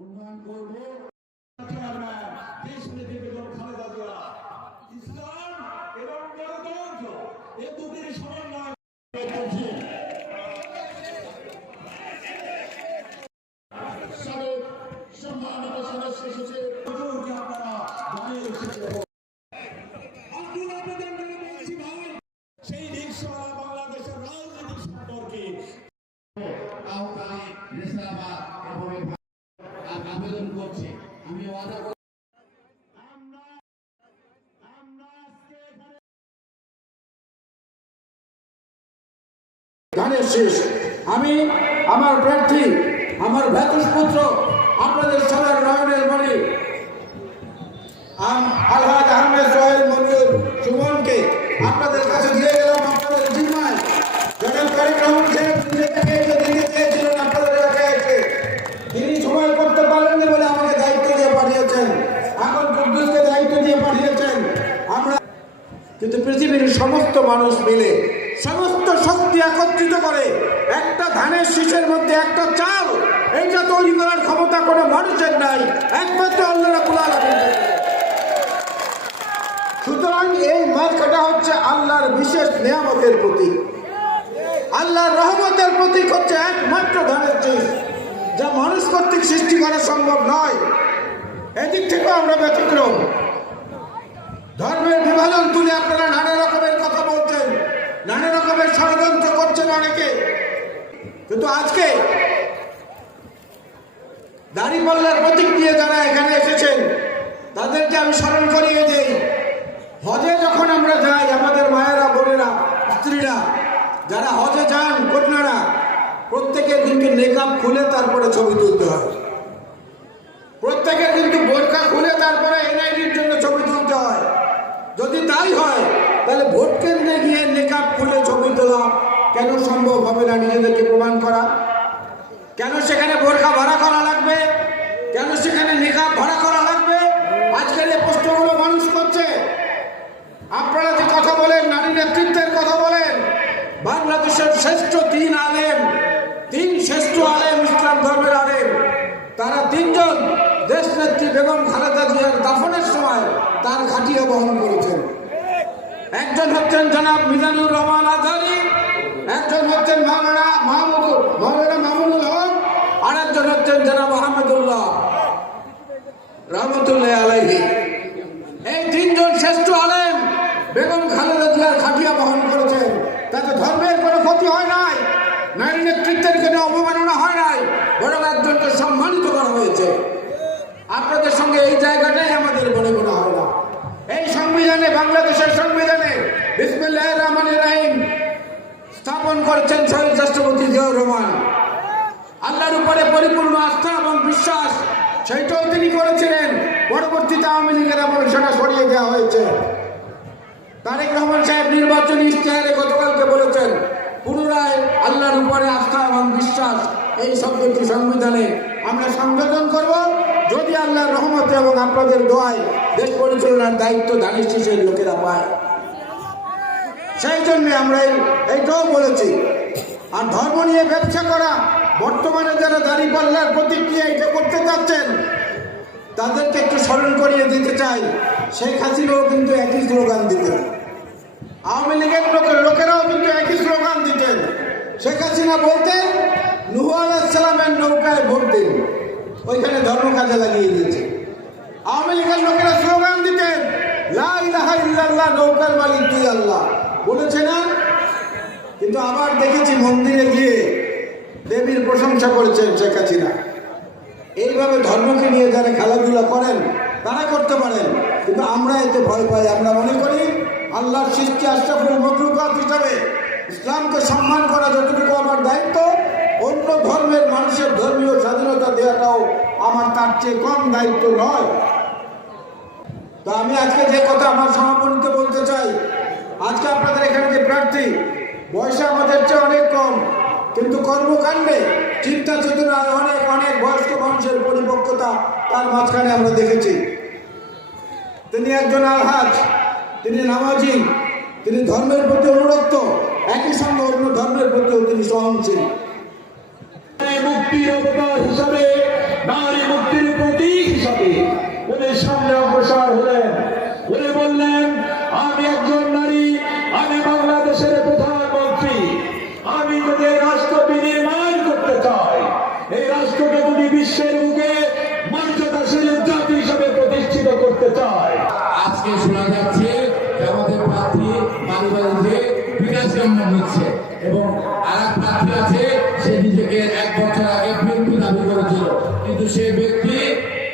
উন্নয়ন করবো দেশপ্রেমী বেগম খালেদা জিয়া। ইসলাম এবং গণতন্ত্র এ দুটির সমন্বয় সম্মানিত সদস্য সচিব আপনারা জানিয়ে এসেছেন। সেই রিকশাওয়ালা বাংলাদেশের রাজনীতি সম্পর্কে আবেদন করছে। আমি ধানের শেষ আমি আমার প্রার্থী আমার ভ্রাতুষ্পুত্র আপনাদের সবার নয়নের মণি আলহাজ আহমেদ সোহেল মঞ্জুর সুমনকে আপনাদের কাছে দিয়ে গেলাম। আপনাদের জিম্মায় জনাব তারেক রহমান সাহেব নিজেকে দিতে চেয়েছিলেন আপনাদের এলাকায় এসে, তিনি সময় করতে পারেননি বলে আমাকে দায়িত্ব দিয়ে পাঠিয়েছেন, এখন কুদ্দুসকে দায়িত্ব দিয়ে পাঠিয়েছেন। আমরা কিন্তু পৃথিবীর সমস্ত মানুষ মিলে সমস্ত শক্তি একত্রিত করে একটা ধানের শীষের মধ্যে একটা চাল এটা তৈরি করার ক্ষমতা কোনো মানুষের নাই, একমাত্র আল্লাহ রাব্বুল আলামিন। সুতরাং এই মার্কাটা হচ্ছে আল্লাহর বিশেষ নিয়ামতের প্রতীক, আল্লাহর রহমতের প্রতীক হচ্ছে একমাত্র ধানের শীষ, যা মানুষ কর্তৃক সৃষ্টি করা সম্ভব নয়। এদিক থেকেও আমরা ব্যতিক্রম। ধর্মের বিভাজন তুলে আপনারা নানা রকমের কথা বলছেন, নানা রকমের ষড়যন্ত্র করছেন অনেকে, কিন্তু আজকে দাঁড়িপাল্লার প্রতীক নিয়ে যারা এখানে এসেছেন তাদেরকে আমি স্মরণ করিয়ে দেই, হজে যখন আমরা যাই আমাদের মায়েরা বোনেরা স্ত্রীরা যারা হজে যান কন্যারা প্রত্যেকের কিন্তু নেকাব খুলে তারপরে ছবি তুলতে হয়, প্রত্যেকের কিন্তু বোরকা খুলে তারপরে এনআইডির জন্য ছবি তুলতে হয়। যদি তাই হয় তাহলে ভোট কেন্দ্রে গিয়ে নেকাব খুলে ছবি তোলা কেন সম্ভব হবে না? নিজেদেরকে প্রমাণ করা কেন সেখানে বোরকা ভাড়া করা লাগবে? কেন সেখানে নেকাব ভাড়া করা লাগবে? আজকের এই প্রশ্নগুলো মানুষ করছে। আপনারা যে কথা বলেন নারী নেতৃত্বের কথা বলেন, বাংলাদেশের শ্রেষ্ঠ তিন শ্রেষ্ঠ আলেম ইসলাম ধর্মের আলেম, তারা তিনজন দেশ নেত্রী বেগম খালেদা জিয়ার দাফনের সময় তার খাটিয়া বহন করেছেন। একজন হচ্ছেন জনাব মিজানুর রহমান আজহারী, একজন হচ্ছেন মাওলানা মামুনুল হক, আর একজন হচ্ছেন জনাব আহমেদুল্লাহ রহমতুল্লাহ আলাইহি। এই তিনজন শ্রেষ্ঠ আলেম বেগম খালেদা জিয়ার খাটিয়া বহন করেছেন। তাতে ধর্মের কোনো ক্ষতি হয় নাই, নারী নেতৃত্বের কোনো অবমাননা হয় নাই, বরং একজনকে সম্মানিত করা হয়েছে। আপনাদের সঙ্গে এই জায়গাটাই আমাদের মনে হয় না। এই সংবিধানে, বাংলাদেশের সংবিধানে বিসমিল্লাহির রহমানির রহিম স্থাপন করেছেন শহীদ রাষ্ট্রপতি জিয়াউর রহমান। আল্লাহর উপরে পরিপূর্ণ আস্থা এবং বিশ্বাস সেইটাও তিনি করেছিলেন। পরবর্তীতে আওয়ামী লীগের আমলে সেটা সরিয়ে দেওয়া হয়েছে। তারেক রহমান সাহেব নির্বাচনী ইশতেহারে গতকালকে বলেছেন পুনরায় আল্লাহর উপরে আস্থা এবং বিশ্বাস এই শব্দটি সংবিধানে আমরা সংযোজন করব যদি আল্লাহর রহমতে এবং আপনাদের দোয়ায় দেশ পরিচালনার দায়িত্ব ধানের শীষের লোকেরা পায়। সেই জন্য আমরা এইটাও বলেছি। আর ধর্ম নিয়ে ব্যবসা করা বর্তমানে যারা দাঁড়িপাল্লার প্রতিক্রিয়া এটা করতে চাচ্ছেন তাদেরকে একটু স্মরণ করিয়ে দিতে চাই, শেখ হাসিনাও কিন্তু একই স্লোগান দিতেন, আওয়ামী লীগের লোকেরাও কিন্তু একই স্লোগান দিতেন। শেখ হাসিনা বলতেন নূহ আলাইহিস সালামের নৌকায় ভোট দিন, ওইখানে ধর্ম কাজে লাগিয়ে দিয়েছে। আওয়ামী লীগের লোকেরা স্লোগান দিতেন লা ইলাহা ইল্লাল্লাহ, নৌকার মালিক তুই আল্লাহ, বলেছে না? কিন্তু আবার দেখেছি মন্দিরে গিয়ে দেবীর প্রশংসা করেছেন শেখ হাসিনা। এইভাবে ধর্মকে নিয়ে যারা খেলাধুলা করেন তারা করতে পারেন, কিন্তু আমরা এতে ভয় পাই। আমরা মনে করি আল্লাহর সৃষ্টি আশরাফুল মাখলুকাত হিসাবে ইসলামকে সম্মান করা যতটুকু আমার দায়িত্ব, অন্য ধর্মের মানুষের ধর্মীয় স্বাধীনতা দেওয়াটাও আমার তার চেয়ে কম দায়িত্ব নয়। তো আমি আজকে যে কথা আমার সমাপনীতে বলতে চাই, আজকে আপনাদের এখানে যে প্রার্থী বয়সে আমাদের চেয়ে অনেক কম, কিন্তু কর্মকাণ্ডে চিন্তা চেতনায় অনেক অনেক বয়স্ক মানুষের পরিপক্কতা তার মাঝখানে আমরা দেখেছি। তিনি একজন আলহাজ, তিনি নামাজি, তিনি ধর্মের প্রতি অনুরক্ত, একই সঙ্গে অন্য ধর্মের প্রতিও তিনি সহনশীল। বীর অবতার হিসাবে, নারী মুক্তির প্রতীক হিসাবে উনি সামনে অগ্রসর হলেন। উনি বললেন, আমি একজন নারী, আমি বাংলাদেশের প্রধানমন্ত্রী, আমি যদি রাষ্ট্র বিনির্মাণ করতে চাই, এই রাষ্ট্রকে যদি বিশ্বের বুকে মর্যাদাশীল জাতি হিসাবে প্রতিষ্ঠিত করতে চাই। আজকে শোনা যাচ্ছে যে আমাদের প্রার্থী বাড়ি বিকাশ কামনা নিচ্ছে এবং আর এক প্রার্থী আছে, সে নিজেকে 1 বছর আগে বিএনপি দাবি করেছিল, কিন্তু সেই ব্যক্তি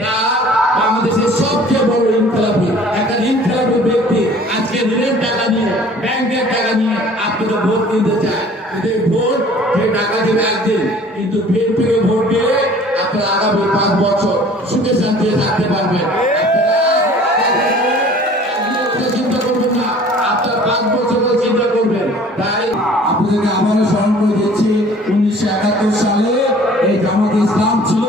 তার বাংলাদেশের সবচেয়ে বড় ইনকলাবি, একটা ইনকলাবি ব্যক্তি আজকে ঋণের টাকা নিয়ে, ব্যাংকের টাকা নিয়ে আপনাকে ভোট দিতে চায়। কিন্তু এই ভোট সে টাকা দেবে একদিন, কিন্তু বিএনপিকে ভোট দিয়ে আপনারা আগামী 5 বছর সুখে শান্তিতে থাকতে পারবেন। চিন্তা করবেন না, আপনার 5 বছরের চিন্তা করবেন। তাই আপনাদেরকে আবারও স্মরণ করে দিচ্ছি, 1971 সালে এই জামাত ইসলাম ছিল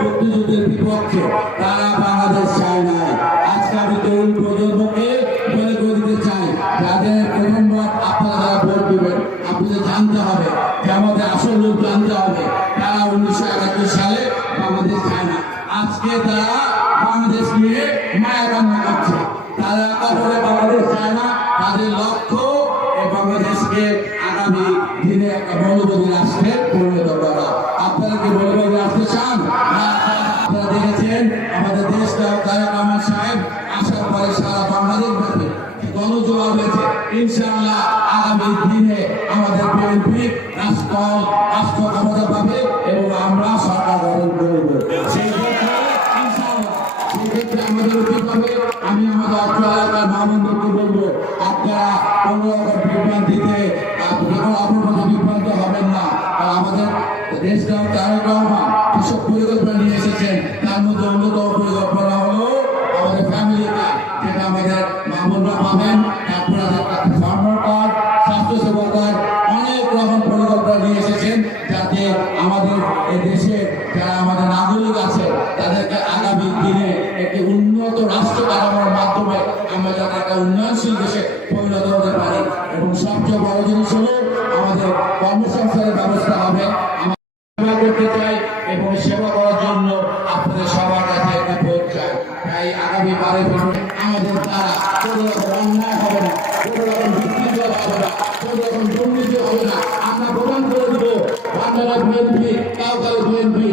মুক্তিযুদ্ধের বিপক্ষে, তারা বাংলাদেশ চায় নাই। আজকে আমি তরুণ প্রজন্মকে বলে করে দিতে চাই, যাদের প্রথমবার আপনারা যারা ভোট দেবেন, আপনাদের জানতে হবে যে আমাদের আসল লোক জানতে হবে, তারা 1971 সালে বাংলাদেশ চায় না। আজকে তারা বাংলাদেশ নিয়ে মায়া কান্না করছে, তারা কখনো বাংলাদেশ চায় না। তাদের লক্ষ্য এই বাংলাদেশকে আগামী দিনে একটা মৌলবাদী রাষ্ট্রে পরিণত করা। আপনারা কি মৌলবাদী রাষ্ট্র চান? আপনারা দেখেছেন আমাদের দেশটা তারেক রহমান সাহেব আসার পরে সারা বাংলাদেশ ব্যাপী গণজোয়ার হয়েছে। ইনশাআল্লাহ আগামী দিনে আমাদের বিএনপি রাষ্ট্র ক্ষমতা পাবে এবং আমরা সরকার গঠন করব। সেই ক্ষেত্রে ইনশাআল্লাহ আমাদের উচিত হবে, আমি আমাদের অর্থ এলাকার মামুনদেরকে বলবো, আপনারা কোনো রকম বিভ্রান্তিতে বিভ্রান্ত হবেন না। আর আমাদের দেশটা তারেক রহমান যেসব পরিকল্পনা নিয়ে এসেছেন, তার মধ্যে অন্যতম পরিকল্পনা হলো আমাদের ফ্যামিলি কার্ড, যেটা আমাদের মামুনরা পাবেন। তারপরে ফার্মার কার্ড, স্বাস্থ্যসেবা কার্ড, অনেক রকম পরিকল্পনা নিয়ে এসেছেন, যাতে আমাদের এই দেশে যারা আমাদের নাগরিক আছে তাদেরকে আগামী দিনে একটি উন্নত রাষ্ট্র কাঠামোর মাধ্যমে আমরা যাতে একটা উন্নয়নশীল দেশে পরিণত হতে পারি। এবং সবচেয়ে বড় জিনিস হলো আমাদের কর্মসংস্থানের ব্যবস্থা হবে। আমরা সেবা করতে চাই এবং সেবা করার জন্য আপনাদের সবার কাছে একটা ভোট চাই। তাই আগামী 12 আমাদের দ্বারা কোনো রকম অন্যায় হবে না, কোনো রকম দুর্নীতি হবে না, কোনো রকম দুর্নীতি হবে না। আমরা প্রদান করে দেবো, আপনারা বিএনপি, কাউ বিএনপি